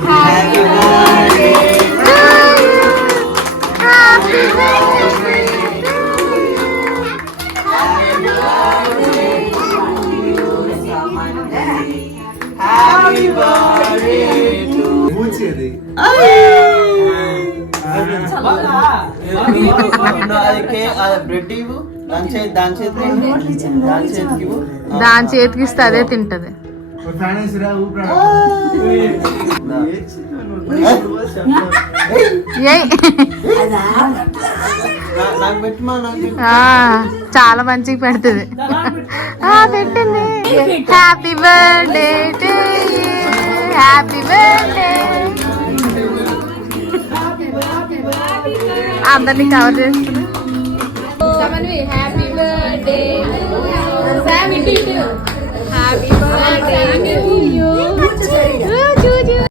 Happy birthday to you happy birthday happy birthday to పూచేది bread ఇవ్వు దాని చేతికి దాని చేతికి ఇస్తే అదే తింటది. చాలా మంచిగా పెడుతుంది. పెట్టింది. Happy birthday to you happy birthday. అందరినీ కవర్ చేస్తుంది. Happy birthday happy birthday to you